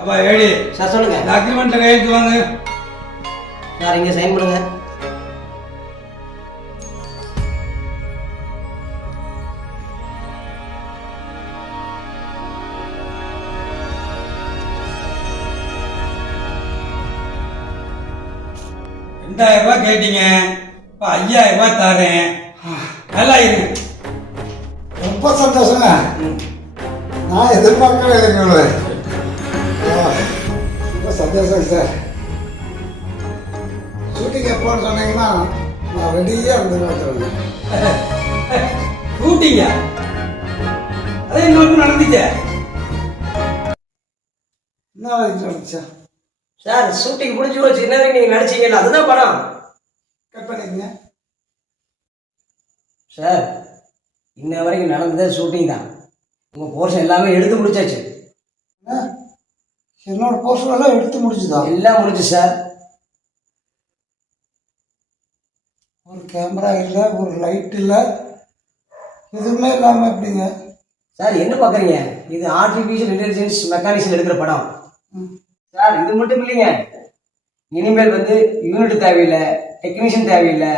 அப்பா ஏடி சார் சொல்லுங்க. இந்த அக்ரிமெண்ட்ல கையெழுத்து வாங்க. சார் இங்க சைன் பண்ணுங்க. ₹2000 கேட்டீங்க, இப்போ 5000 தரேன். நல்லா இருங்க. ரொம்ப சந்தோஷங்க. நான் எதிர்பார்க்கவே இல்லைங்க. ரொம்ப சந்தோஷம் சார். ஷூட்டிங் எப்போன்னு சொன்னீங்கன்னா நான் ரெடியாக இருந்து பார்த்துருவேங்க. ஷூட்டிங்கா? அதே இன்னொரு நடந்துச்சே. என்ன வரைக்கும் நடந்துச்சா? சார் ஷூட்டிங் முடிஞ்சு போச்சு. என்ன நீங்க நடிச்சீங்கல்ல, அதுதான் படம். கட் பண்ணிக்கங்க சார் இன்ன வரைக்கும் நடந்தது ஷூட்டிங் தான். உங்க போர்ஷன் எல்லாமே எடுத்து முடிச்சாச்சு. என்னோட போஸ்டர் எல்லாம் எடுத்து முடிச்சுதா? எல்லாம் முடிச்சு சார். ஒரு கேமரா இல்லை, ஒரு லைட் இல்லை, எதுவுமே இல்லாமல் எப்படிங்க சார்? என்ன பார்க்குறீங்க? இது ஆர்டிஃபிஷியல் இன்டெலிஜென்ஸ் மெக்கானிக்ஸில் எடுக்கிற படம் சார். இது மட்டும் இல்லைங்க, இனிமேல் யூனிட் தேவையில்லை, டெக்னீஷியன் தேவையில்லை,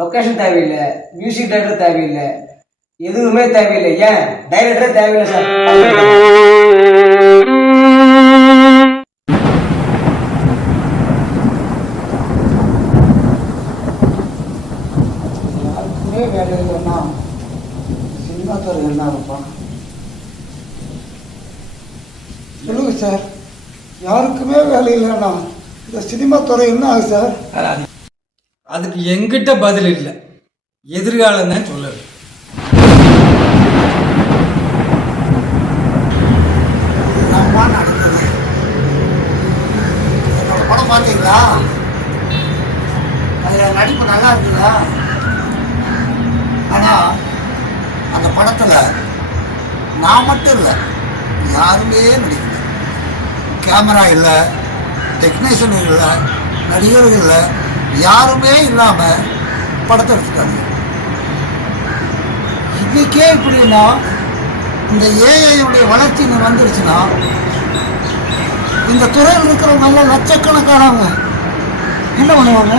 லொக்கேஷன் தேவையில்லை, மியூசிக் டைரக்டர் தேவையில்லை, எதுவுமே தேவையில்லை. ஏன் டைரக்டரே தேவையில்லை சார். யாருக்குமே வேலை இல்லைன்னா சினிமா துறை என்ன இருப்பான்? சொல்லுங்க சார். யாருக்குமே வேலை இல்லைன்னா இந்த சினிமா துறை என்ன ஆகுது சார்? அதுக்கு எங்கிட்ட பதில் இல்லை. எதிர்காலம் தான் சொல்லு. என்னோட படம் பார்த்தீங்களா? அதில் நடிப்பு நல்லா இருக்குதா? ஆனால் அந்த படத்தில் நான் மட்டும் இல்லை, யாருமே நடிக்கல. கேமரா இல்லை, டெக்னீஷியன் இல்லை, நடிகர்கள் இல்லை, யாருமே இல்லாமல் படத்தை எடுத்துட்டாங்க. இன்னைக்கே இப்படின்னா இந்த ஏஐயுடைய வளர்ச்சி வந்துருச்சுன்னா இந்த துறையில் இருக்கிறவங்க லட்சக்கணக்கானவங்க என்ன பண்ணுவாங்க?